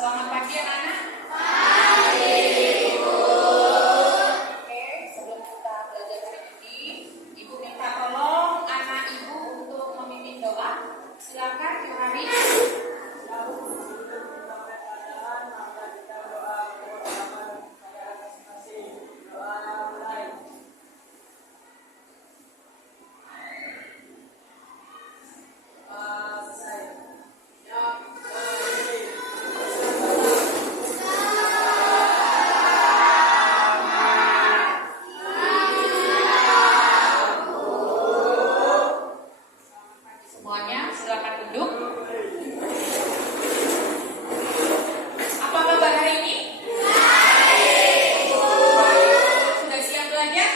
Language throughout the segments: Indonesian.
Selamat pagi anak-anak. Oke, sebelum kita belajar hari ini, Ibu minta tolong anak Ibu untuk memimpin doa. Silakan Ibu Hari. Semuanya silakan duduk. Apa kabar hari ini? Sudah siap belajar?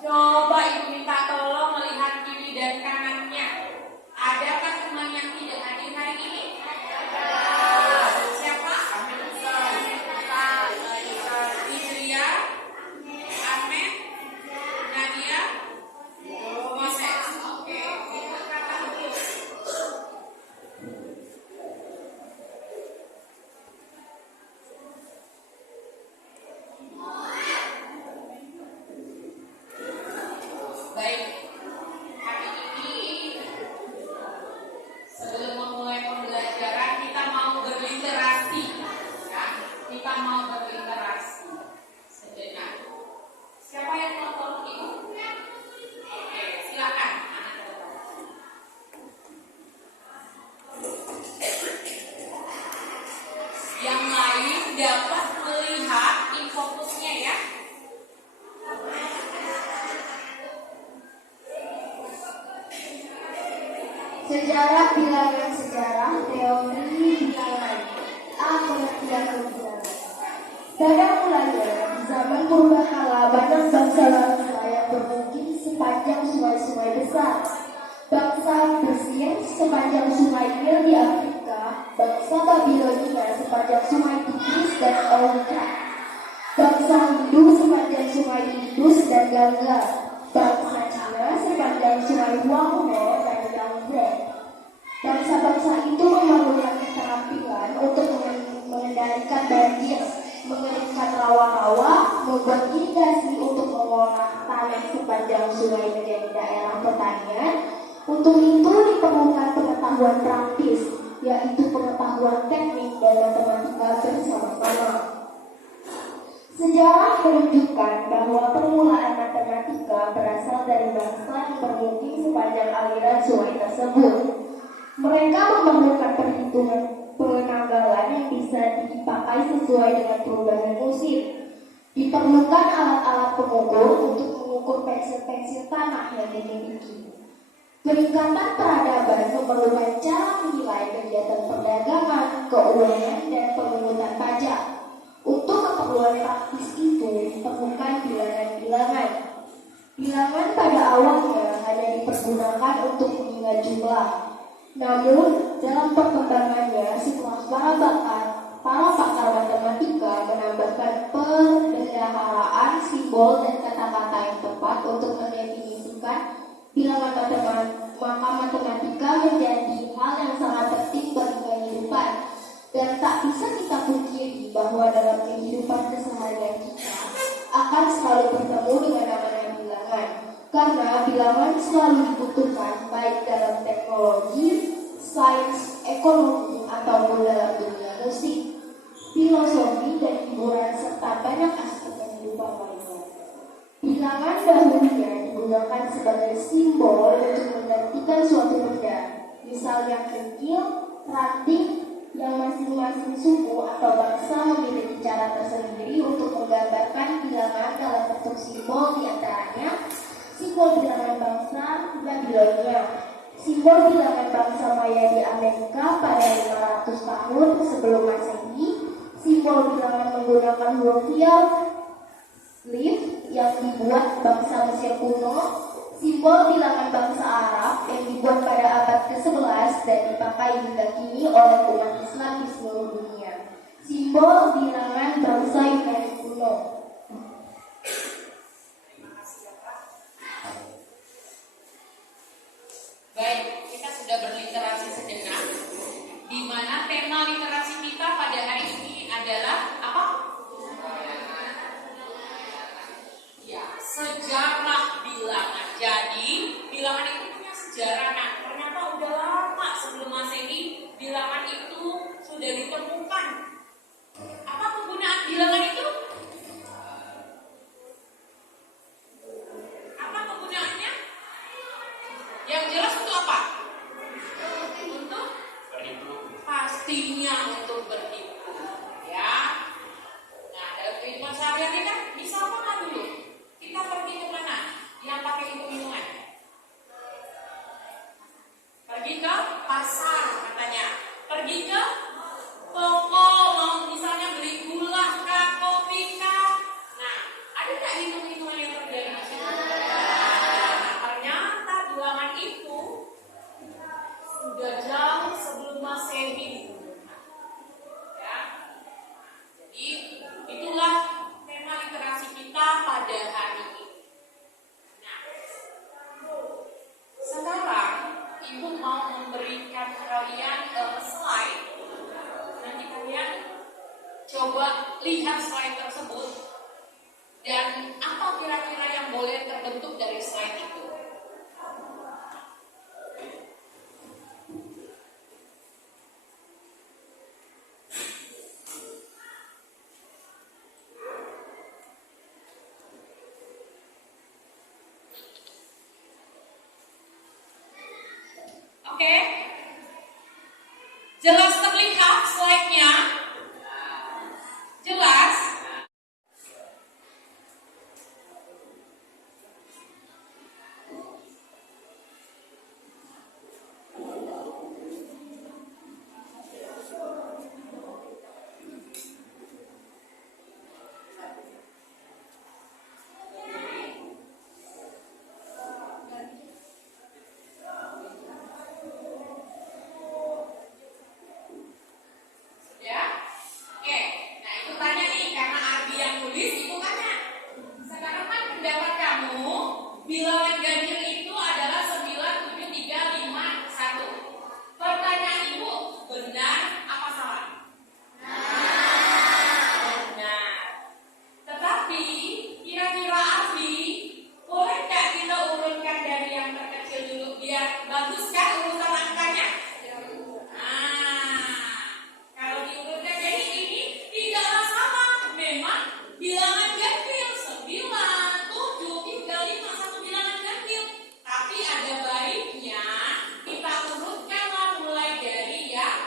Coba Ibu minta tolong melihat kiri dan kanannya. Adakah teman yang tidak hadir hari ini? Siapa? Idria, Ahmed, Nadia, Moses. Oke, kita kata dulu. Baik, hari ini sebelum memulai pembelajaran kita mau berliterasi, ya. Kita mau berliterasi sejenak. Siapa yang mau tolong Ibu? Oke, silakan. Yang lain dapat melihat infokusnya ya. Sejarah bilangan sejarah, teori bilangan, pengertian bilangan. Pada mulanya, di zaman purbakala banyak bangsa-bangsa yang bermukim sepanjang sungai-sungai besar. Bangsa Mesir sepanjang sungai Nil di Afrika, bangsa Babilonia sepanjang sungai Tigris dan Eufrat, bangsa Hindu sepanjang sungai Indus dan Gangga, bangsa Cina sepanjang sungai Huanghe dan Yangtze. Bangsa-bangsa itu memerlukan keterampilan untuk mengendalikan banjir, mengeringkan rawa-rawa, membuat irigasi untuk mengolah tanah sepanjang sungai menjadi daerah pertanian. Untuk itu diperlukan pengetahuan praktis, yaitu pengetahuan teknik dan matematika bersama-sama. Sejarah menunjukkan bahwa permulaan matematika berasal dari bangsa yang bermukim sepanjang aliran sungai tersebut. Mereka memerlukan perhitungan penanggalan yang bisa dipakai sesuai dengan perubahan musim. Diperlukan alat-alat pengukur untuk mengukur pensil-pensil tanah yang dimiliki. Peningkatan peradaban memerlukan cara menilai kegiatan perdagangan, keuangan, dan pemungutan pajak. Untuk keperluan praktis itu diperlukan bilangan-bilangan. Bilangan pada awalnya hanya dipergunakan untuk mengingat jumlah. Namun, dalam perkembangannya setelah para pakar matematika menambahkan perbendaharaan simbol dan kata-kata yang tepat untuk mendefinisikan bilangan maka matematika menjadi hal yang sangat penting bagi kehidupan. Dan tak bisa kita pungkiri bahwa dalam kehidupan keseharian kita akan selalu bertemu dengan namanya bilangan. Karena bilangan selalu dibutuhkan baik dalam teknologi, sains, ekonomi, ataupun dalam dunia musik, filosofi, dan hiburan, serta banyak aspek kehidupan lainnya. Bilangan dahulunya digunakan sebagai simbol untuk menggantikan suatu benda, misalnya kerikil, ranting, yang masing-masing suku atau bangsa memiliki cara tersendiri untuk menggambarkan bilangan dalam bentuk simbol, diantaranya simbol bilangan bangsa Babilonia, simbol bilangan bangsa Maya di Amerika pada 500 tahun sebelum Masehi, simbol bilangan menggunakan huruf hieroglif yang dibuat bangsa Mesir kuno, simbol bilangan bangsa Arab yang dibuat pada abad ke-11 dan dipakai hingga kini oleh umat Islam di seluruh dunia. Simbol bilangan bangsa Yunani kuno. Terima kasih ya Pak. Baik, kita sudah berliterasi sejenak, di mana artinya untuk berhitung, ya. Nah, dalam kehidupan sehari-hari kan bisa apa dulu? Kita pergi ke mana? Yang pakai hitung-hitungan? Pergi ke pasar katanya. Pergi ke toko, mau misalnya beli gula kah, kopi kah. Nah, ada nggak hitung-hitungan yang terjadi di situ? Nah, ternyata bilangan itu sudah jauh sebelum Masehi ditemukan. Ya. Jadi itulah tema literasi kita pada hari ini. Nah, sekarang Ibu mau memberikan kalian slide. Nanti kalian coba lihat slide tersebut dan apa kira-kira yang boleh terbentuk dari slide itu. Oke? Jelas terlihat slide-nya? Jelas? Ya? Oke. Nah, itu tanya nih karena Ardi yang tulis itu tanya. Sekarang kan pendapat kamu bilangan ganjil itu adalah 97351. Pertanyaan Ibu, benar apa salah? Benar. Tetapi kira-kira Ardi, boleh nggak kita urutkan dari yang terkecil dulu biar bagus kan urutan angkanya? Nah, kalau diurutkan jadi ini tidaklah salah. Memang bilangan ganjil 9, 7, 3, 5 satu bilangan ganjil. Tapi ada baiknya kita urutkanlah mulai dari yang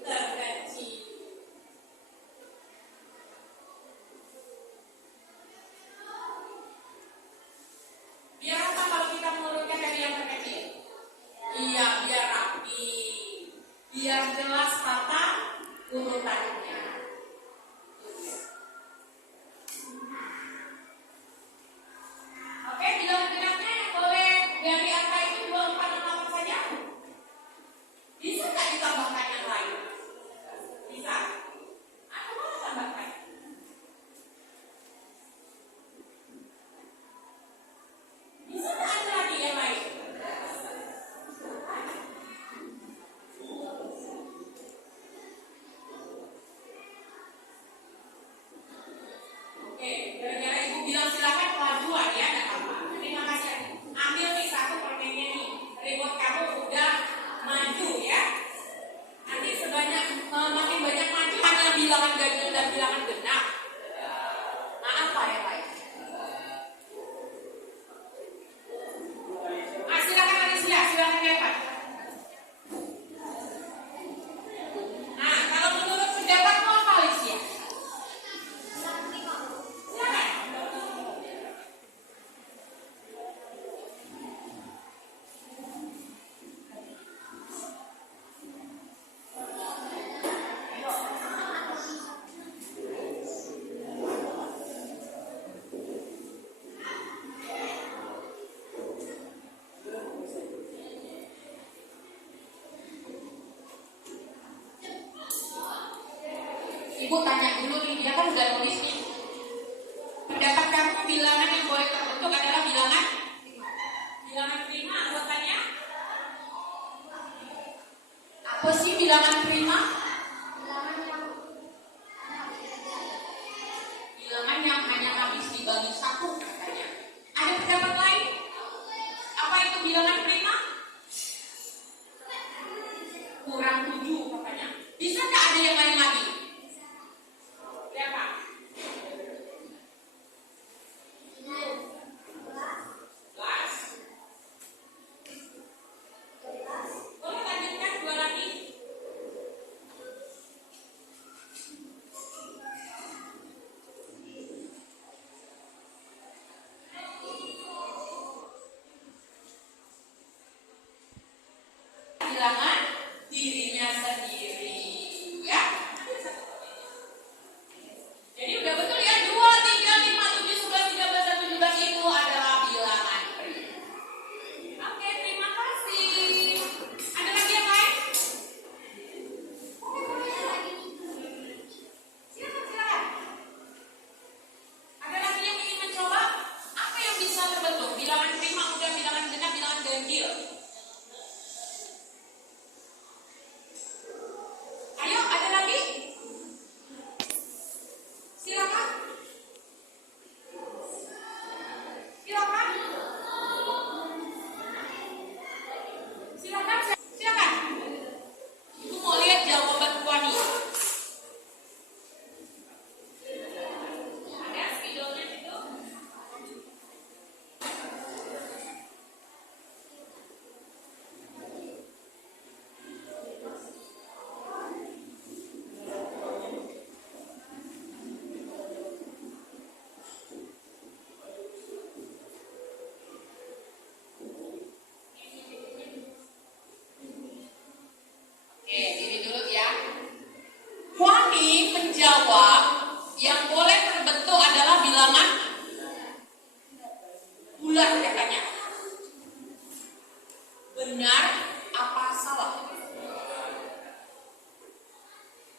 terkecil. Biar apa kalau kita mengurutkan dari yang terkecil? Iya, biar rapi. Biar jelas tata urutannya. Oke, bilangan-bilangnya yang boleh dari angka itu 2, 4, 6 saja. Bisa nggak ditambahkan yang lain? Bisa? Atau mana tambahkan? Bisa nggak ada lagi yang lain? Oke, gara-gara Ibu bilang silakan kelajuan ya, nggak apa-apa. Terima kasih. Ambil nih satu permennya nih. Remote kamu udah maju ya. Nanti makin banyak maju hanya bilangan ganjil dan bilangan genap. Nah, apa yang lain? Silakan Alicia, silakan Evan. Nah, kalau menurut pendapatmu apa Alicia? Silakan. Ibu tanya dulu nih, dia kan udah nulis nih. Pendapat kamu bilangan yang boleh terbentuk adalah bilangan prima anggotanya? Apa sih bilangan prima? Bilangan yang hanya habis dibagi 1 katanya. Ada pendapat lain? Apa itu bilangan prima? Kurang 7 katanya. Bisa nggak ada yang lain lagi? Berapa? 11. Boleh lanjutkan 2 lagi? bilangan dirinya sendiri. Ya. Jadi udah betul ya, 2, 3, 5, 7, 11, 13, 17 itu adalah bilangan prima. Oke, terima kasih. Ada lagi yang lain? Silakan. Ada lagi yang ingin mencoba? Apa yang bisa terbentuk? Bilangan prima, udah, bilangan genap, bilangan ganjil. Ayo, ada lagi? Silakan. Silakan. Silakan. Silakan. Ibu mau lihat jawaban Wani. Ada spidolnya itu? Oke, ini dulu ya. Wani menjawab yang boleh terbentuk adalah bilangan bulat katanya. Benar apa salah?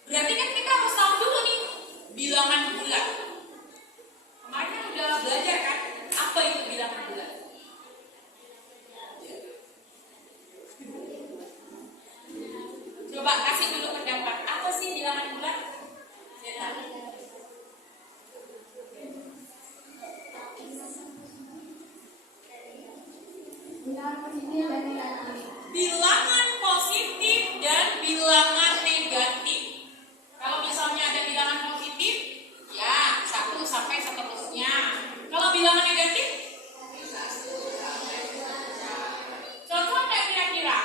Berarti kan kita harus tahu dulu nih bilangan bulat. Kemarin kan udah belajar kan apa itu bilangan bulat? Coba kasih dulu pendapat. Apa sih bilangan bulat? Zeta. Bilangan positif dan bilangan negatif. Kalau misalnya ada bilangan positif, ya 1 sampai seterusnya. Kalau bilangan negatif, contoh nggak kira-kira?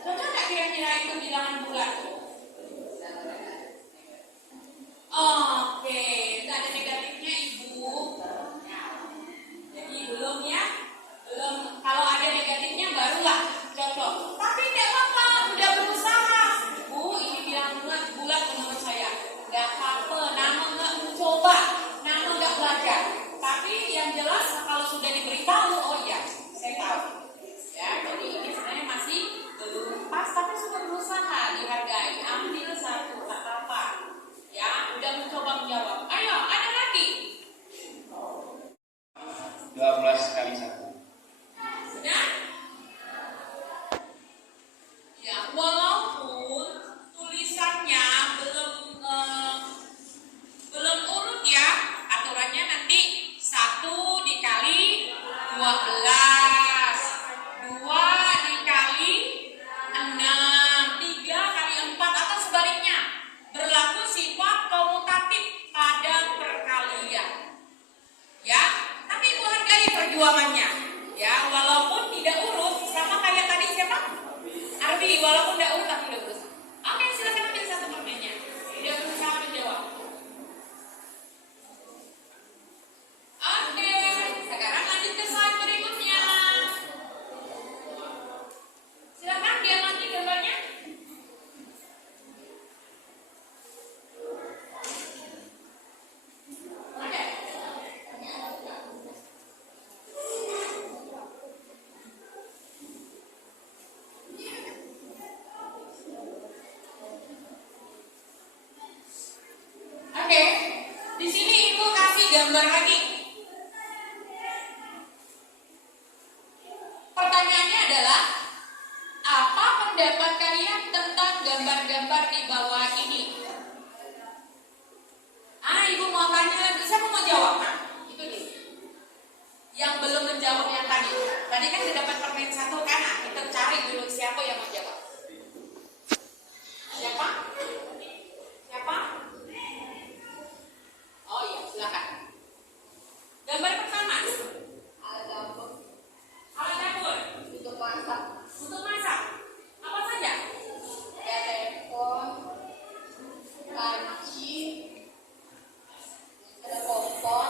Contoh nggak kira-kira itu bilangan bulat? Oke, nggak ada negatifnya ibu. Jadi belum ya, belum. Kalau ada negatifnya barulah contoh. Tapi tidak apa-apa, udah berusaha. Bu, ini bilang bulat menurut saya. Nggak apa-apa, nama nggak mencoba, nama nggak belajar. Tapi yang jelas kalau sudah diberitahu, oh iya, saya tahu. Ya, jadi ini sebenarnya masih belum pas, tapi sudah berusaha, dihargai. Ambil 1, tak apa. Ya, udah mencoba menjawab. Ayo, ada lagi. 12 kali 1. Benar? Ya, walaupun tulisannya belum urut ya, aturannya nanti 1 dikali 12, 2 dikali 6, 3 kali 4 atau sebaliknya. Berlaku sifat komutatif pada perkalian. Ya, tapi ibu hargai perjuangannya. Ya, walaupun tidak urut, sama kayak tadi siapa? Arbi, walaupun tidak urut tapi udah berusaha. Oke, silakan ambil 1 permennya. Udah berusaha menjawab. Oke, sekarang lanjut ke slide berikutnya. Silakan diamati gambarnya. Ada? Oke, di sini ibu kasih gambar lagi. Pertanyaannya adalah, apa pendapat kalian tentang gambar-gambar di bawah ini? Ibu mau tanya, siapa mau jawab? Itu dia. Yang belum menjawab yang tadi. Tadi kan sudah dapat permen 1 kan? Kita cari dulu siapa yang mau jawab. Siapa? Siapa? Oh iya, silakan. Gambar pertama. Alat dapur. Alat dapur. Untuk masak. Untuk masak. Apa saja? Telepon, panci, ada kompor,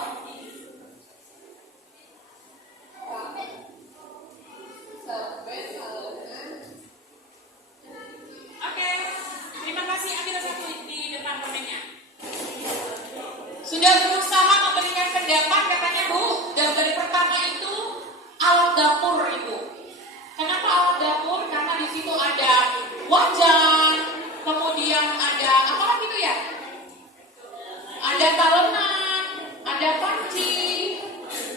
wajan, kemudian ada apa lagi itu ya? Ada talenan, ada panci,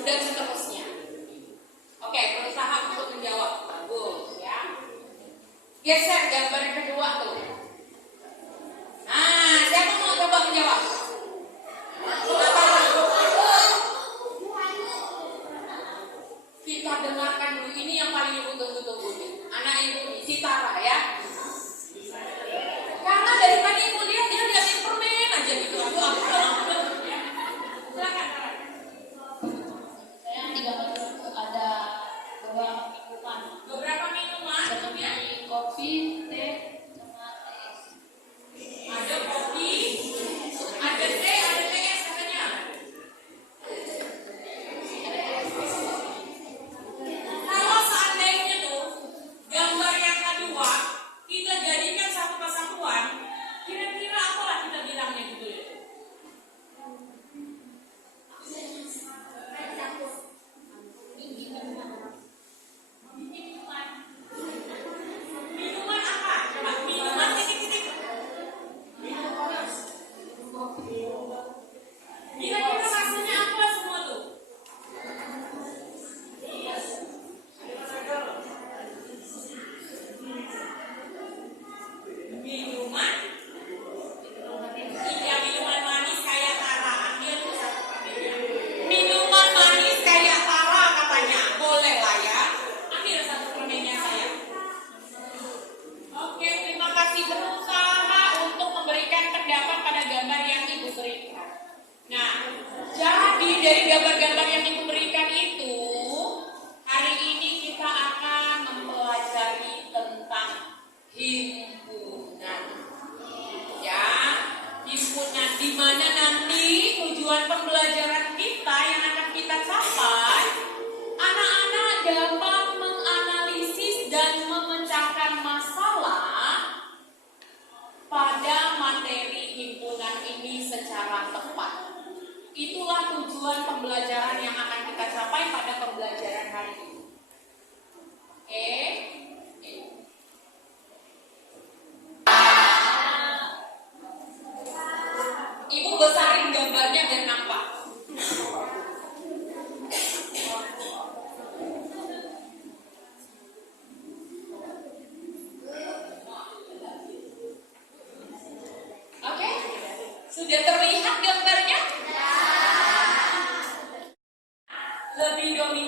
dan seterusnya. Oke, berusaha untuk menjawab. Bagus ya. Geser gambar yang kedua tuh. Nah, siapa mau coba menjawab? Kita dengarkan dulu, ini yang paling ibu tunggu-tunggu nih. Anak ibu nih, Citara ya. Karena dari tadi ibu lihat dia liatin permen aja gitu. Silakan. Saya digambar ada Beberapa minuman seperti kopi, teh, sama es. ada kopi, ada teh, ada es katanya. Kalau seandainya tuh gambar yang kedua kita jadikan satu kesatuan, kira-kira apalah kita bilangnya gitu ya? Minuman apa? Coba minuman titik-titik. Kira-kira rasanya apa semua tuh? Minuman. Iya, minuman manis kayak Tara. Ambil tuh satu permennya. Minuman manis kayak Tara katanya. Boleh lah ya. Ambil satu permennya saya. Oke, terima kasih, berusaha untuk memberikan pendapat pada gambar yang ibu berikan. Nah, jadi dari gambar-gambar yang ibu berikan itu, hari ini kita akan mempelajari tentang himpunan. Ya, himpunan di mana nanti tujuan pembelajaran kita yang akan kita capai, anak-anak dapat menganalisis dan memecahkan masalah pada materi himpunan ini secara tepat. Itulah tujuan pembelajaran yang akan kita capai pada pembelajaran hari ini. Oke? Ibu besarin gambarnya biar nampak. Oke? Sudah terlihat gambarnya? Lebih dominan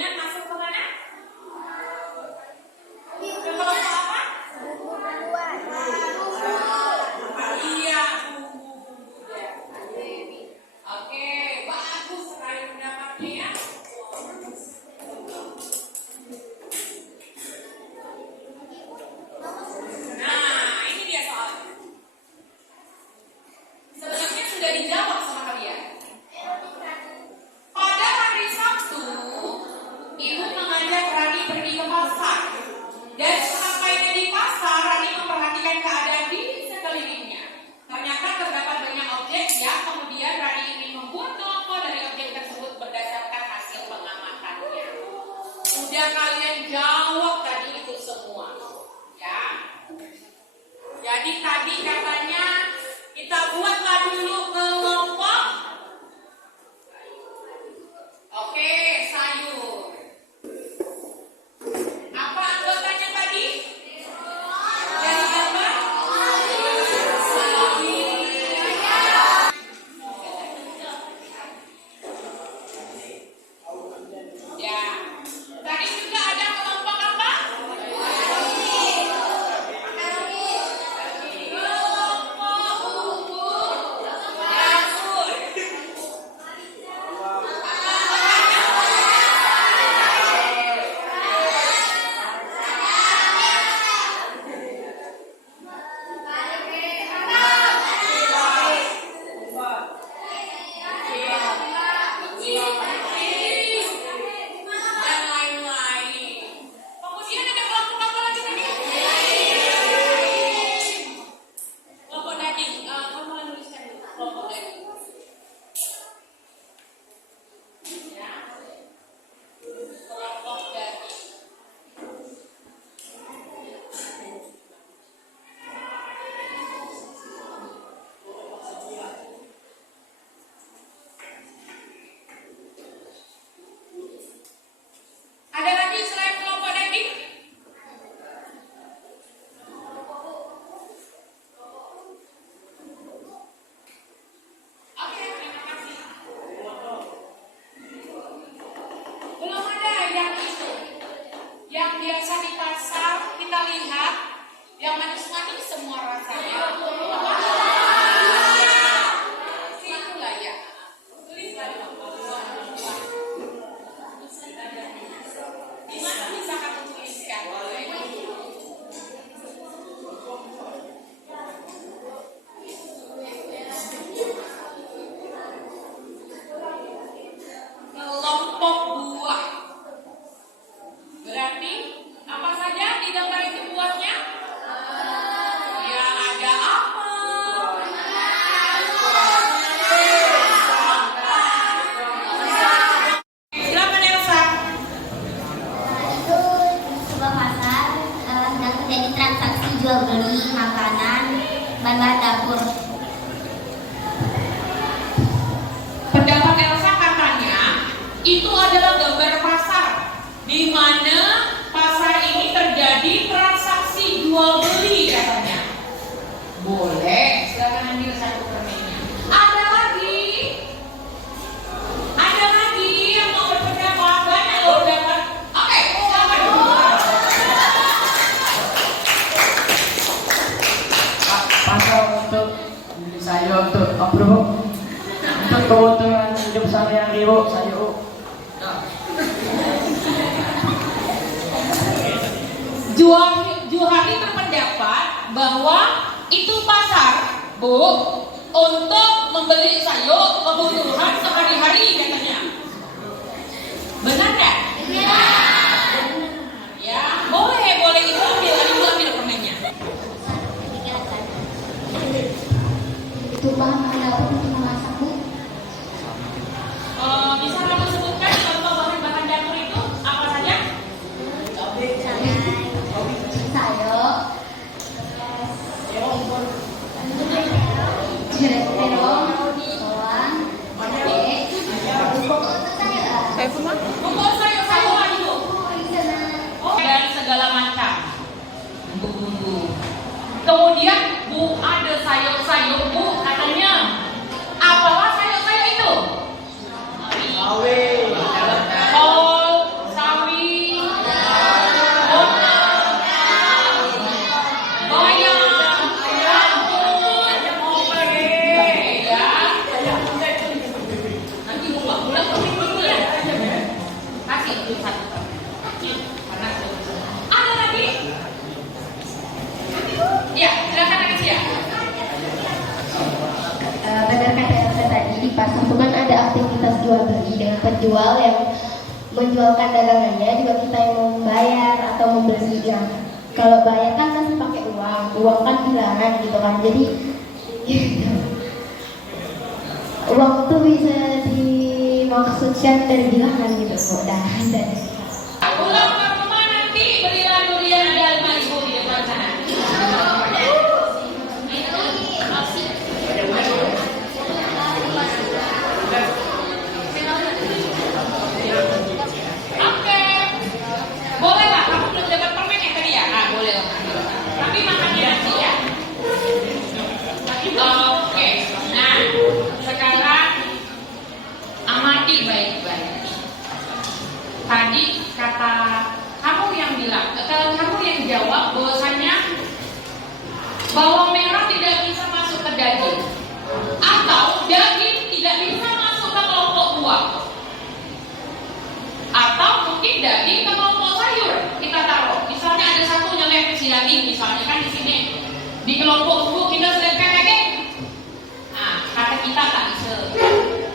kita lihat yang manis-manis semua rasanya. Itulah ya. Di mana bisa kamu tuliskan? Kelompok buah. Berarti apa saja di gambar itu buahnya? Ya, ada apel. Silakan Elsa. Itu di sebuah pasar sedang terjadi transaksi jual beli makanan bahan dapur. Pendapat Elsa katanya itu adalah gambar pasar di mana pasar ini terjadi transaksi jual beli katanya. Boleh, silakan ambil satu permennya. Ada lagi yang mau berpendapat, banyak loh dapat. Oke, silakan. Pasar untuk saya untuk bro, untuk kebutuhan hidup sehari-hari bu, saya bu. Juhari berpendapat bahwa itu pasar, Bu, untuk membeli sayur kebutuhan sehari-hari katanya. Benar nggak? Iya. Ya, boleh ibu ambil permennya. Itu bahan dapur untuk memasak, Bu. Bisa kamu sebutkan contoh bahan dapur itu apa saja? Sayur, terong, bawang, cabai, pokok untuk sayur. Pokok sayur-sayuran itu. Dan segala macam bumbu-bumbu. Kemudian Bu ada sayur-sayur Bu katanya. Apalah sayur-sayur itu? Kol, sawi, bontang, bayam, kangkung, oke, ya. Nanti Bu pulang dulu ya. Kasih itu satu. Karena ada lagi? Ya, silakan lagi ya. Benar kata Elsa tadi, di pasar itu kan ada aktivitas jual beli dengan penjual yang menjualkan dagangannya, juga kita yang membayar atau membeli. Nah, kalau bayar kan pasti pakai uang kan bilangan gitu kan, jadi uang itu bisa dimaksudkan dari bilangan gitu. Udah dari Pulang ke rumah nanti belilah durian ada 5.000 di depan sana. Oke, boleh lah. Kamu belum dapat permen ya tadi ya? Nah, boleh lah. Tapi makannya nanti ya. Oke, nah sekarang amati baik-baik. Tadi kata kamu yang bilang, kamu yang jawab bahwasanya bawang merah tidak bisa masuk ke daging, atau daging tidak bisa masuk ke kelompok buah, atau mungkin daging ke kelompok sayur kita taruh. Misalnya ada satu nyelip si daging, misalnya kan di sini di kelompok buah kita selipkan daging. Nah, kata kita tak bisa.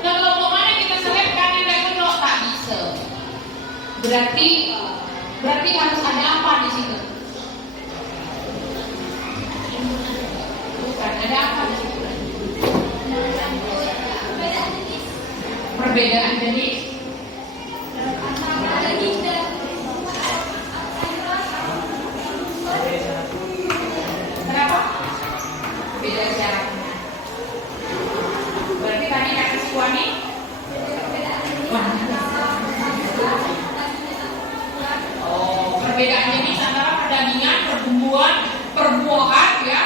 Ke kelompok mana kita selipkan yang daging tak bisa. Berarti harus ada apa di situ? Bukan, ada apa di situ? Perbedaan jenis. Kenapa? Beda caranya. Berarti tadi kata si Wani. Perbedaan jenis antara perdagangan, perbumbuan, perbuahan ya.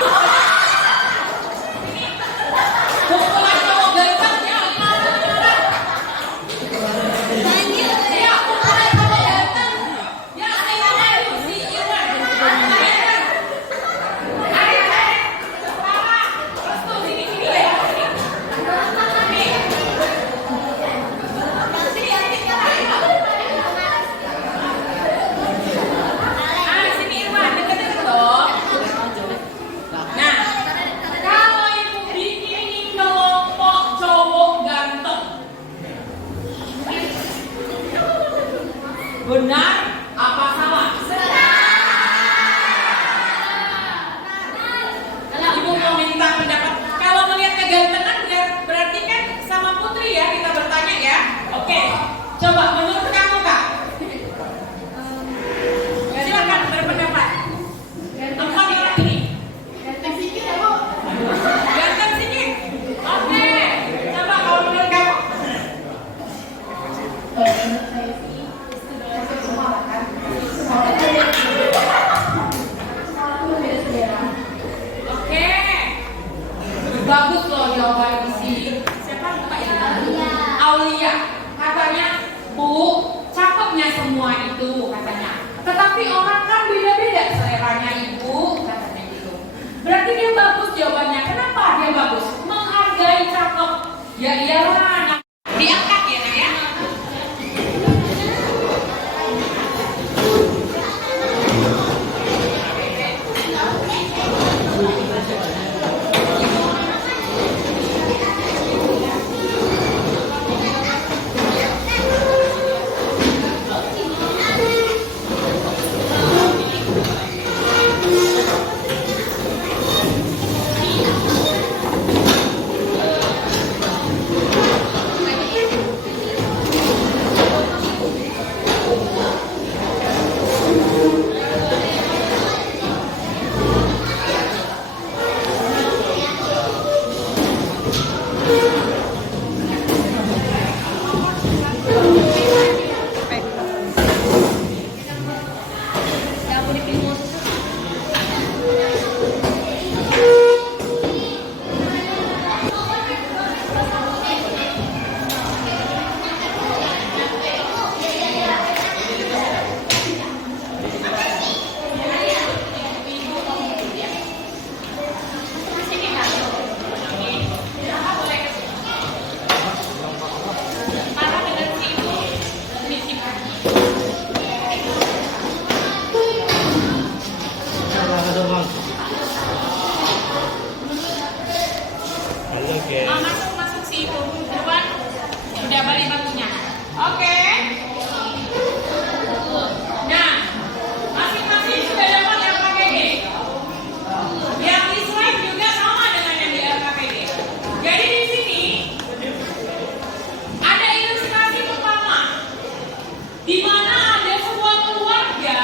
Pukulan cowok ganteng ya. Ya, pukulan cowok ganteng. Ya, saya si Iwan. iyalah. Diangkat ya, Nak ya. Masuk situ depan. Udah balik bangkunya. Oke. Nah, masing-masing sudah dapat RKPD. Yang di slide juga sama dengan yang di RKPD. Jadi di sini ada ilustrasi pertama, di mana ada sebuah keluarga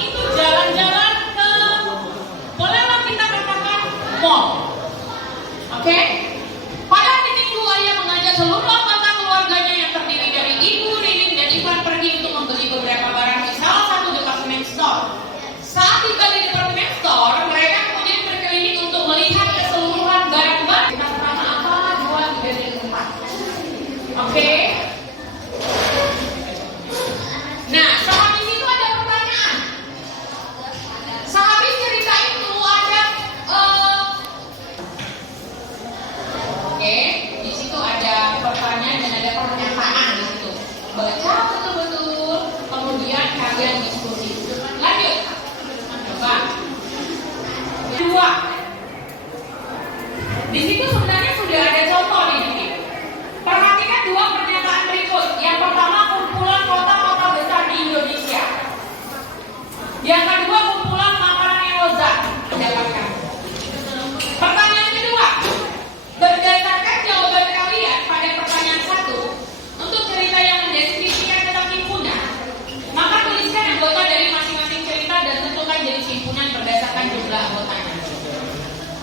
itu jalan-jalan ke, bolehlah kita katakan mall. Oke? Pada titik 2 ia mengajak seluruh anggota keluarganya yang terdiri dari Ibu, Ririn, dan Ivan pergi untuk membeli beberapa barang di salah satu departemen store. Saat tiba di departemen store, mereka kemudian berkeliling untuk melihat keseluruhan barang-barang. Kita pertama apa, 2, 3, dan 4. Oke? Nah, sehabis itu ada pertanyaan. Sehabis cerita itu ada oke, di situ ada pertanyaan dan ada pernyataan di situ. Baca betul-betul, kemudian kalian diskusi. Lanjut. Coba. Kedua. Di situ sebenarnya sudah ada contoh di sini. Perhatikan 2 pernyataan berikut. Yang pertama, kumpulan kota-kota besar di Indonesia. Yang kedua, kumpulan makanan yang lezat didapatkan. Pertanyaan kedua, berdasarkan jawaban kalian pada pertanyaan 1, untuk cerita yang mendeskripsikan tentang himpunan, maka tuliskan anggota dari masing-masing cerita dan tentukan jenis himpunan berdasarkan jumlah anggotanya.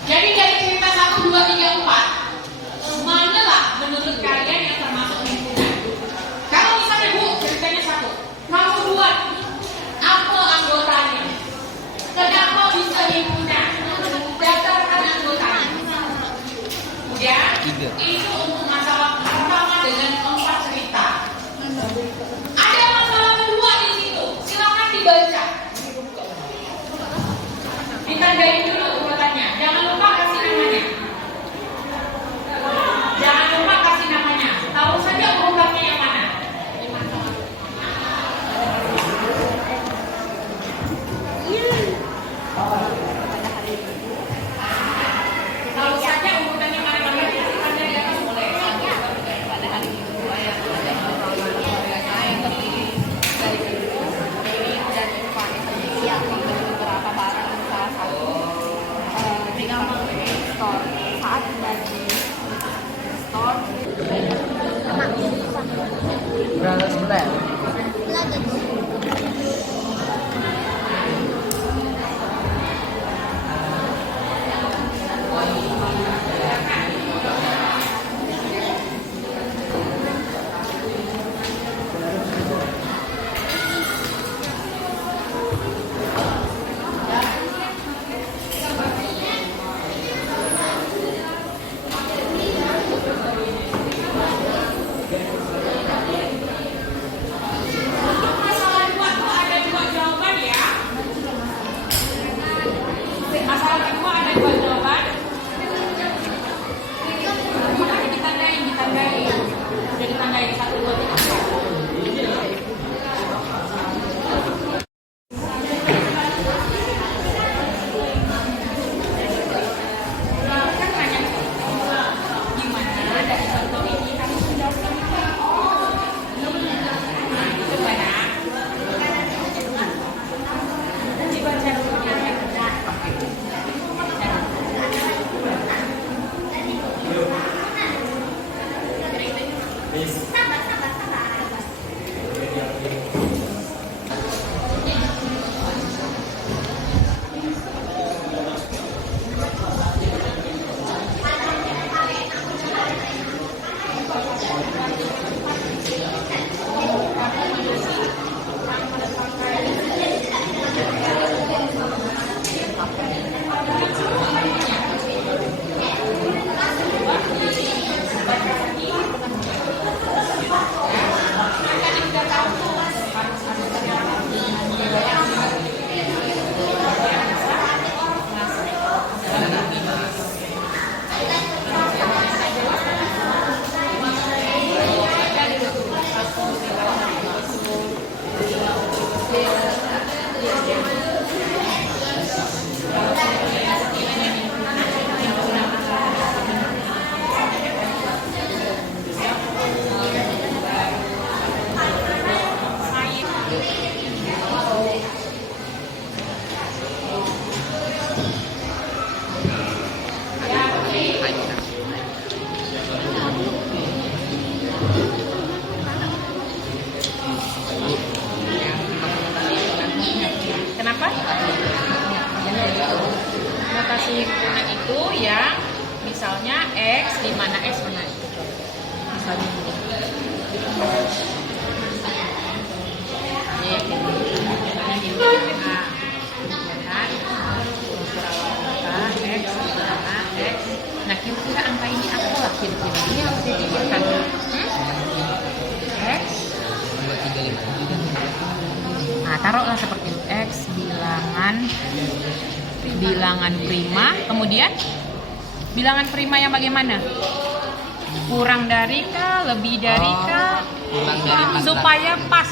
Jadi dari cerita 1, 2, 3, 4, manalah menurut kalian yang termasuk himpunan? Kalau misalnya Bu, ceritanya 1, kamu buat apa anggotanya? Kenapa bisa himpunan? Daftarkan anggotanya. Ya, itu untuk masalah pertama dengan 4 cerita. Ada masalah kedua di situ, silakan dibaca. Ditandain dulu urutannya, jangan lupa kasih namanya. Jangan lupa kasih namanya, tahu saja urutannya yang mana. Tahu saja urutannya mana-mana, anda di atas boleh. Pada hari Minggu ayat keluarga yang terdiri dari Ibu, Ririn, dan Ivan yang terdiri dari beberapa barang salah satu sempurna itu yang misalnya X, di mana X mana itu. Misalnya ini. Nah, X, di mana X. Nah, kira-kira angka ini apa lah kira-kira? Ini harus dipikirkan. X. Nah, taruhlah seperti itu. X bilangan prima, kemudian bilangan prima yang bagaimana? Kurang dari kah, lebih dari kah? Kurang dari 14. Supaya pas.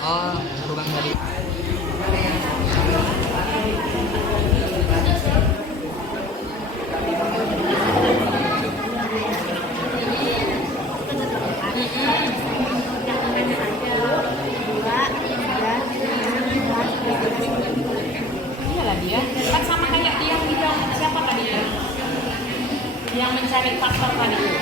Oh, kurang dari. Iyalah dia, kan sama kayak dia yang bilang siapa tadi ya? Yang mencari faktor tadi itu.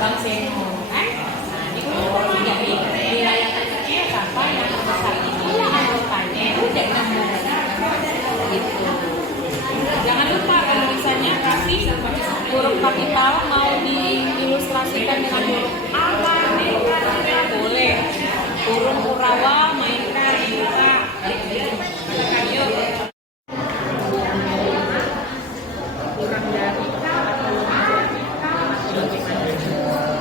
Bang Seno, kan? Nah, itu dari wilayah kecil sampai yang terbesar ini anggotanya udah nemu. Gitu. Jangan lupa kalau misalnya kasih huruf kapital mau diilustrasikan dengan huruf apa, boleh. Huruf Kurawa, mainkan, buka. Katakan yuk. Kurang dari kah atau lebih dari kah atau bagaimana? Kalau lebih dari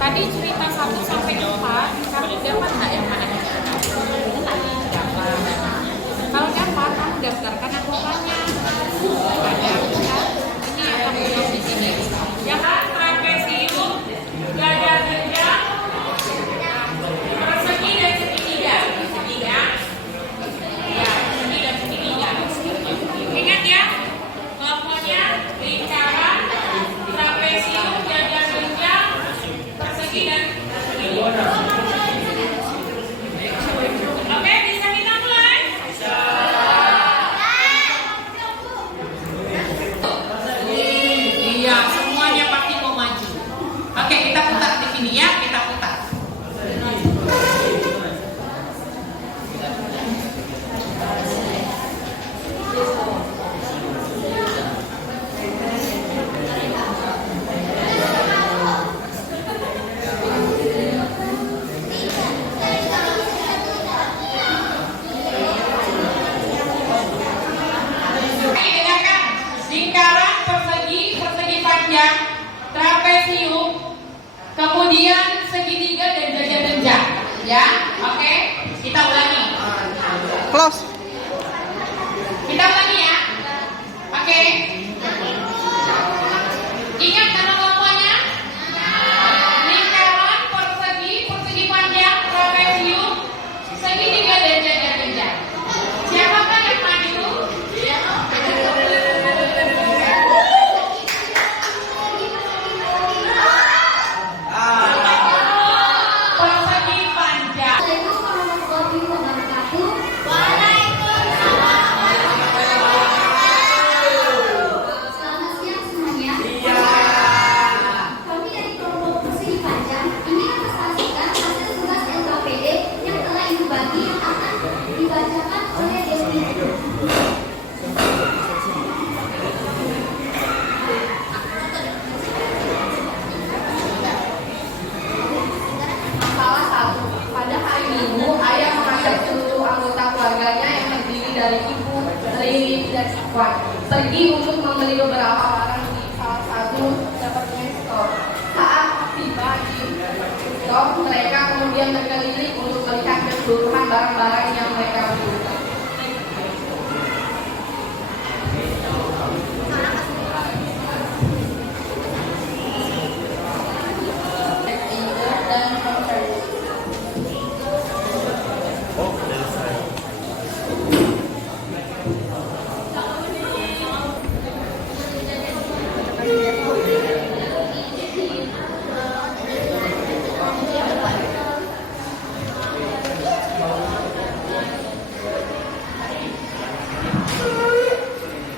Tadi cerita 1 sampai 4, kamu dapat nggak yang mana? Tadi dapat. Kalau dapat, kamu daftarkan anggotannya. Ada kan? Ini yang kamu tulis di sini. Yang trapesium, gada genjang, persegi dan segitiga. Segitiga. Ya, persegi dan segitiga. Ingat ya, pokoknya lingkaran, trapesium, gada genjang, persegi dan segitiga. Oke, bisa kita mulai? Iya, semuanya pasti mau maju. Oke, kita putar di sini ya, kita putar. Dengarkan, lingkaran, persegi, persegi panjang, trapesium, kemudian segitiga dan gajah-gajah. Ya, oke? Kita ulangi. Close. Kita ulangi ya. Oke. Ingat nama kelompoknya? Lingkaran, persegi, persegi panjang, trapesium, segitiga dan gajah-gajah. Siapakah yang maju? Persegi panjang. Assalamualaikum warahmatullahi wabarakatuh. dan Ikhwan pergi untuk membeli beberapa barang di salah satu departemen store. Saat tiba di store, mereka kemudian berkeliling untuk melihat keseluruhan barang-barang yang mereka butuhkan.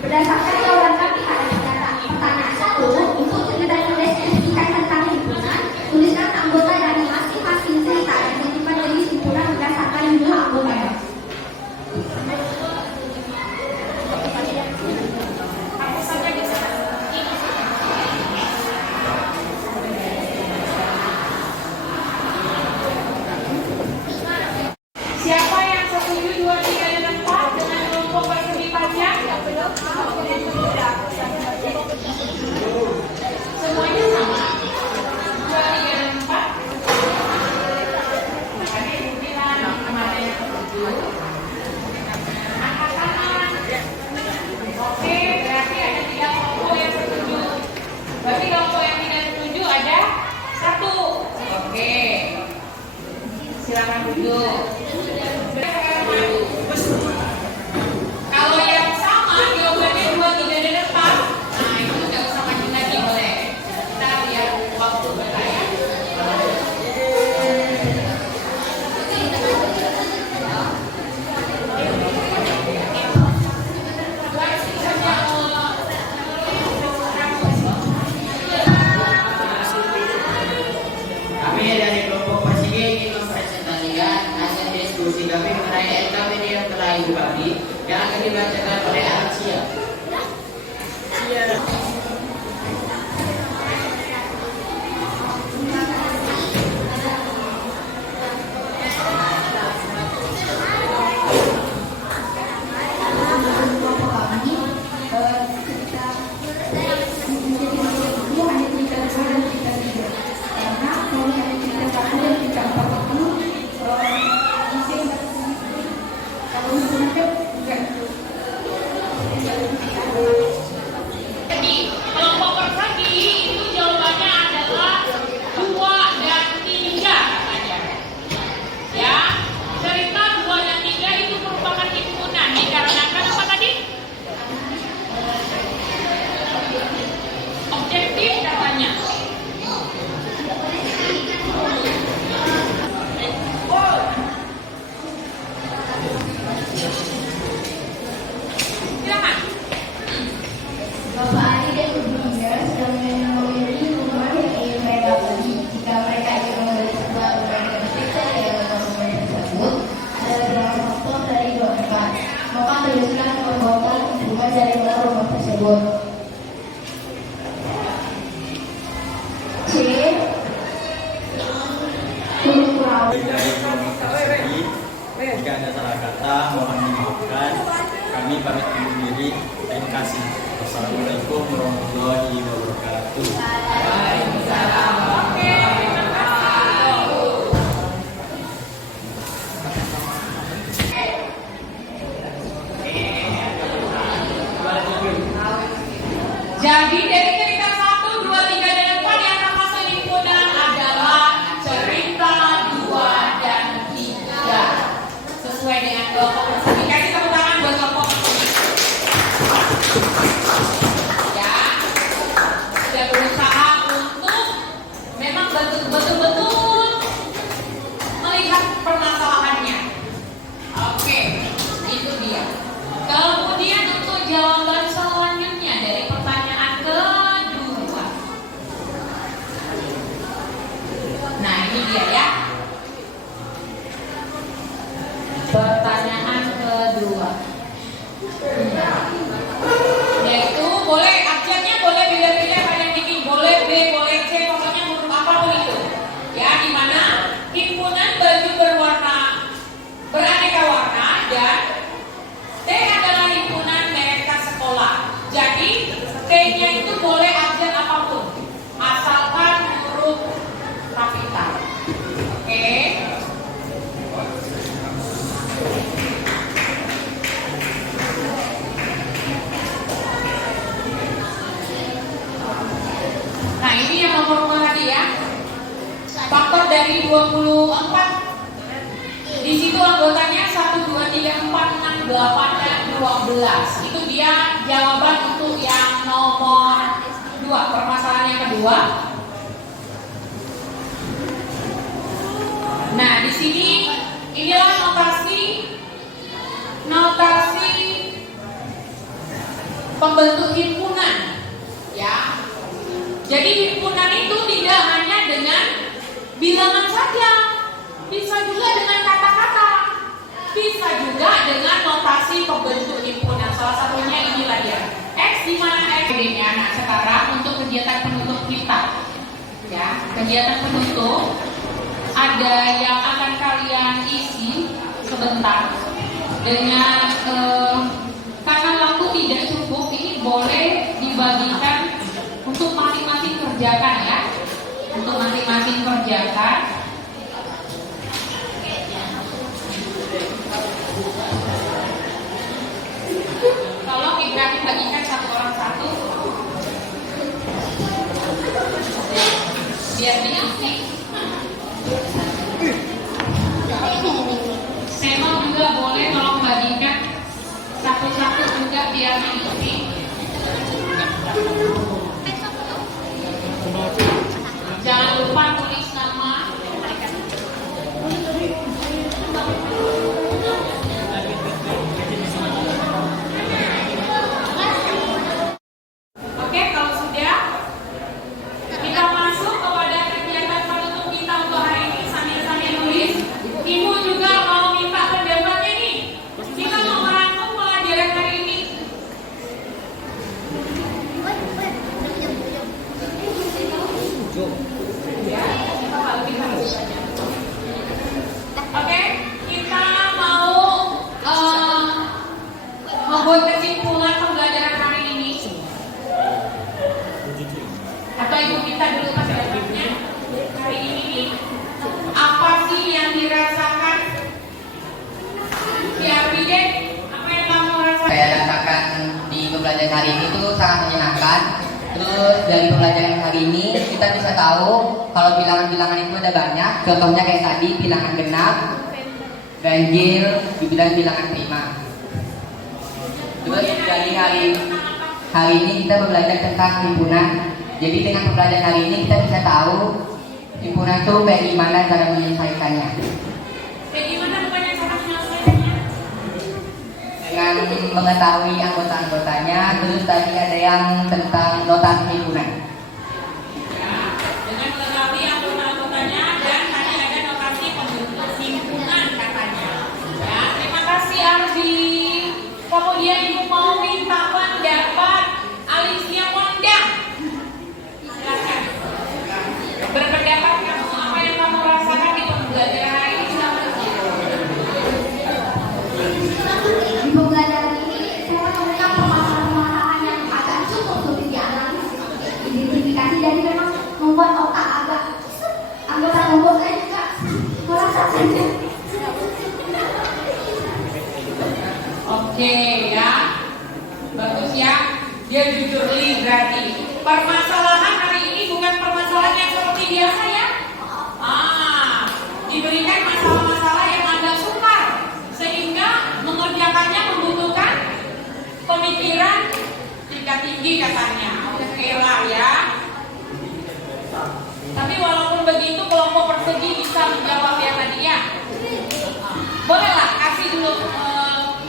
Dan berdasarkan jawaban kami pada pertanyaan 1, untuk sekedar mendeskripsikan tentang himpunan, tuliskan anggota dari masing-masing cerita yang disimpan dari himpunan berdasarkan jumlah anggotanya. Siapa yang setuju 2, 3, dan 4 dengan kelompok persegi panjang? Semuanya sama. 2, 3, dan 4. Tadi Ibu bilang mana yang setuju? Angkat tangan. Oke, berarti ada 3 kelompok yang setuju. Berarti kelompok yang tidak setuju ada 1. Oke. Silakan duduk. Kalau yang sama jawabannya 2, 3, dan 4, nah itu nggak usah maju lagi, boleh. Kita biar waktu bertanya. Kami dari kelompok persegi ingin mempresentasikan hasil diskusi kami mengenai LKPD yang telah Ibu kami yang akan dibacakan oleh Alexia. Jadi kelompok persegi itu jawabannya adalah 2 dan 3 katanya. Ya, cerita 2 dan 3 itu merupakan himpunan dikarenakan apa tadi? Objektif katanya. Silakan. Bapak Ali dan Ibu Ida sedang memiliki rumah yang ingin mereka beli. Jika mereka ingin membeli sebuah rumah yang berbeda dengan rumah tersebut, ada beberapa faktor dari 24. Maka tuliskan permohonan hubungan dari rumah tersebut. C. Kurang. Dari kelompok persegi, jika ada salah kata mohon dimaafkan. Kami pamit undur diri. Terima kasih. Wassalamualaikum warahmatullahi wabarakatuh. Jadi dari cerita 1, 2, 3, dan 4 yang termasuk himpunan adalah cerita 2 dan 3. Sesuai dengan kelompok persegi. Kasih tepuk tangan buat kelompok persegi. Ya, sudah berusaha untuk memang betul-betul melihat permasalahannya. Oke, itu dia. Kemudian untuk jawaban selanjutnya dari pertanyaan kedua. Nah, ini dia ya. Pertanyaan kedua. Yaitu boleh abjadnya boleh pilih-pilih ada yang bikin boleh B, boleh C, pokoknya huruf apapun itu. Ya, di mana himpunan baju beraneka warna dan D adalah himpunan merek tas 3, 4, 6, 8, dan 12. Itu dia jawaban untuk yang nomor 2, permasalahan yang kedua. Nah, di sini inilah notasi pembentuk himpunan, ya. Jadi himpunan itu tidak hanya dengan bilangan saja, bisa juga dengan kata-kata, bisa juga dengan notasi pembentuk himpunan. Salah satunya inilah dia. X di mana X ini. Nah, sekarang untuk kegiatan penutup kita, ya, kegiatan penutup ada yang akan kalian isi sebentar dengan karena waktu tidak cukup, ini boleh dibagikan untuk masing-masing kerjakan, ya, untuk masing-masing kerjakan. Tolong Ibrahim bagikan satu orang satu biar diisi. Sema juga boleh tolong bagikan satu-satu juga biar diisi. Jangan lupa tulis nama. Oke, kalau sudah, kita masuk kepada kegiatan penutup kita untuk hari ini. Sambil nulis, Ibu juga mau minta pendapatnya nih. Kita mau merangkum pelajaran hari ini. Ya, kita lebih bagus saja. Oke, kita mau membuat kesimpulan pembelajaran hari ini. Atau ibu kita dulu kasih dapatnya hari ini. Apa sih yang dirasakan? Si Abiden, apa yang kamu rasakan? Saya rasakan di pembelajaran hari ini tuh sangat menyenangkan. Terus dari pembelajaran hari ini kita bisa tahu kalau bilangan-bilangan itu ada banyak. Contohnya kayak tadi bilangan genap, ganjil, dibilang bilangan prima. Terus dari hari ini kita belajar tentang himpunan. Jadi dengan pembelajaran hari ini kita bisa tahu himpunan itu kayak gimana cara menyelesaikannya. Kayak gimana bukannya cara menyelesaikannya? Dengan mengetahui anggota-anggotanya. Terus tadi ada yang tentang notasi himpunan. Ya, dengan mengetahui anggota-anggotanya dan tadi ada notasi pembentuk himpunan katanya. Ya, terima kasih Ardi. Kemudian ibu mau minta pendapat Alicia Mondang. Silakan. Berpendapat kamu apa yang kamu rasakan di pembelajaran hari ini? Di pembelajaran ini saya menemukan permasalahan yang agak cukup sulit dialami, identifikasi, dan memang membuat otak agak anggota kelompok saya juga merasakannya. Oke, ya, bagus ya. Dia jujur berarti. Permasalahan hari ini bukan permasalahan yang seperti biasa ya. Diberikan masalah-masalah yang agak sukar sehingga mengerjakannya membutuhkan pemikiran tingkat tinggi katanya. Oke lah ya. Tapi walaupun begitu kelompok persegi bisa menjawab ya tadi ya. Bolehlah kasih dulu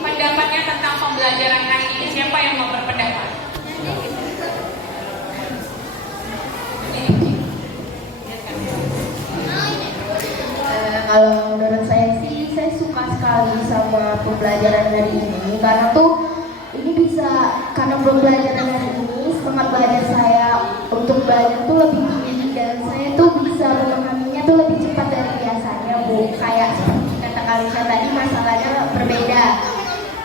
pendapatnya tentang pembelajaran hari ini. Siapa yang mau berpendapat? Kalau menurut saya sih, saya suka sekali sama pembelajaran hari ini karena tuh ini bisa, karena pembelajaran hari ini semangat belajar saya untuk belajar tuh lebih tinggi dan saya tuh bisa memahaminya tuh lebih cepat dari biasanya, Bu. Kayak seperti kata Kalisha tadi, masalahnya berbeda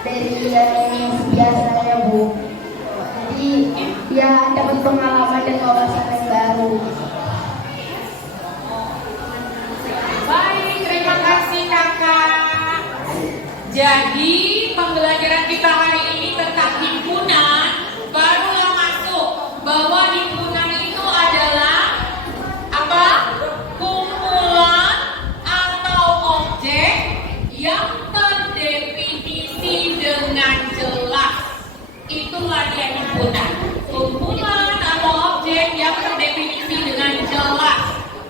dari yang biasanya, Bu. Jadi ya dapat pengalaman dan wawasan yang baru. Baik, terima kasih kakak. Jadi pembelajaran kita hari ini tentang himpunan, barulah masuk bahwa himpunan itu adalah apa? Kumpulan atau objek yang terdefinisi terdefinisi dengan jelas. Itulah dia himpunan. Kumpulan atau objek yang terdefinisi dengan jelas.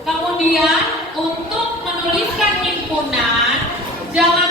Kemudian untuk menuliskan himpunan, jangan